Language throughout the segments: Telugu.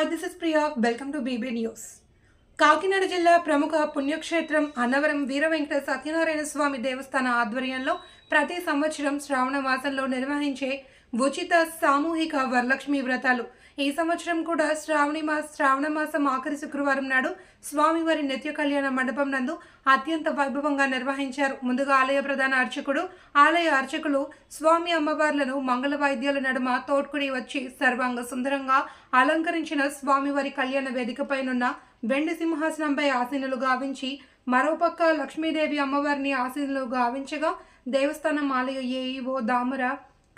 Hi, this is Priya. Welcome to BB News. Kakinada జిల్లా ప్రముఖ పుణ్యక్షేత్రం అన్నవరం వీర వెంకట సత్యనారాయణ స్వామి దేవస్థాన ఆధ్వర్యంలో ప్రతి సంవత్సరం శ్రావణ మాసంలో నిర్వహించే ఉచిత సామూహిక వరలక్ష్మి వ్రతాలు ఈ సంవత్సరం కూడా శ్రావణ మాసం ఆఖరి శుక్రవారం నాడు స్వామివారి నిత్య కళ్యాణ మండపం నందు అత్యంత వైభవంగా నిర్వహించారు. ముందుగా ఆలయ అర్చకులు స్వామి అమ్మవార్లను మంగళ వాయిద్యాల నడుమ తోడ్కుడి వచ్చి సర్వాంగ సుందరంగా అలంకరించిన స్వామివారి కళ్యాణ వేదికపైనున్న వెండి సింహాసనంపై ఆసీనులు గావించి మరోపక్క లక్ష్మీదేవి అమ్మవారిని ఆసీనులు గావించగా దేవస్థానం ఆలయ ఏఈఓ దామర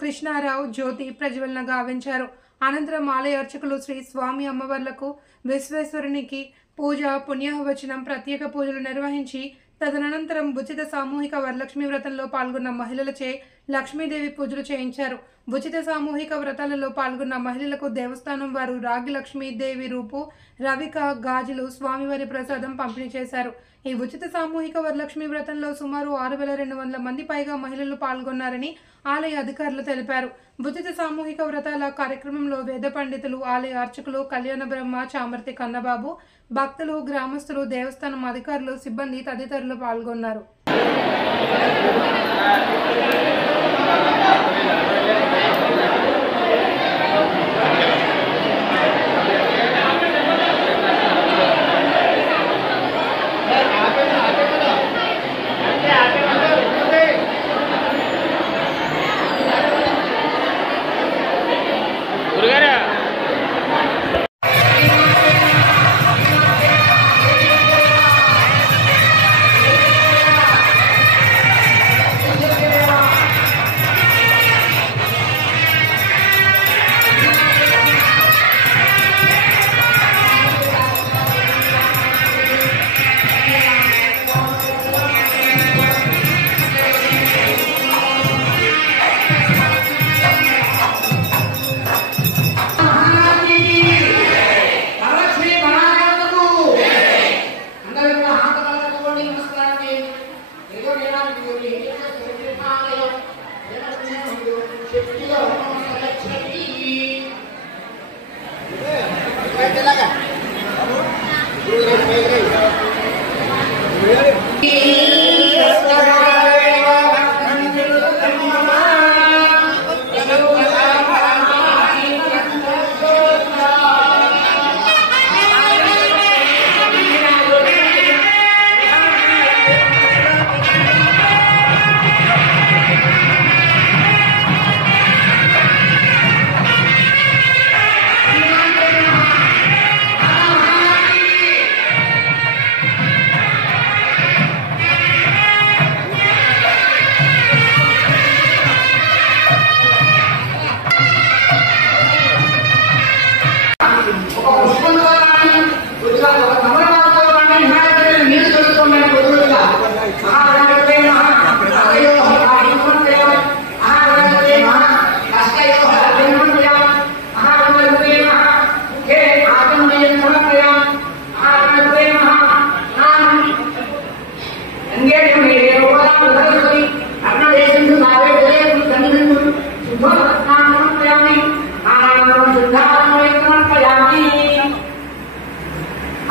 కృష్ణారావు జ్యోతి ప్రజ్వలన గావించారు. అనంతరం ఆలయ అర్చకులు శ్రీ స్వామి అమ్మవార్లకు విశ్వేశ్వరునికి పూజ పుణ్యవచనం ప్రత్యేక పూజలు నిర్వహించి తదనంతరం ఉచిత సామూహిక వరలక్ష్మి వ్రతంలో పాల్గొన్న మహిళలచే లక్ష్మీదేవి పూజలు చేయించారు. ఉచిత సామూహిక వ్రతాలలో పాల్గొన్న మహిళలకు దేవస్థానం వారు రాగి లక్ష్మీదేవి రూపు రవిక గాజులు స్వామివారి ప్రసాదం పంపిణీ చేశారు. ఈ ఉచిత సామూహిక వరలక్ష్మి వ్రతంలో సుమారు 6200 మంది పైగా మహిళలు పాల్గొన్నారని ఆలయ అధికారులు తెలిపారు. ఉచిత సామూహిక వ్రతాల కార్యక్రమంలో వేద పండితులు, ఆలయ అర్చకులు, కళ్యాణ బ్రహ్మ చామర్తి కన్నబాబు, భక్తులు, గ్రామస్తులు, దేవస్థానం అధికారులు, సిబ్బంది తదితరులు పాల్గొన్నారు.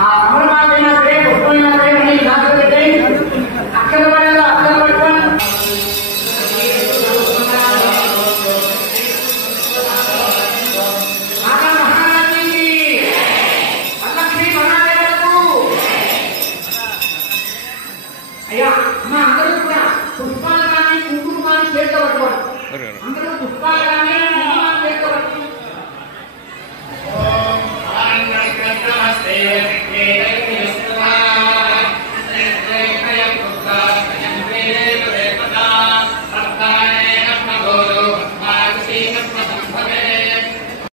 ఆ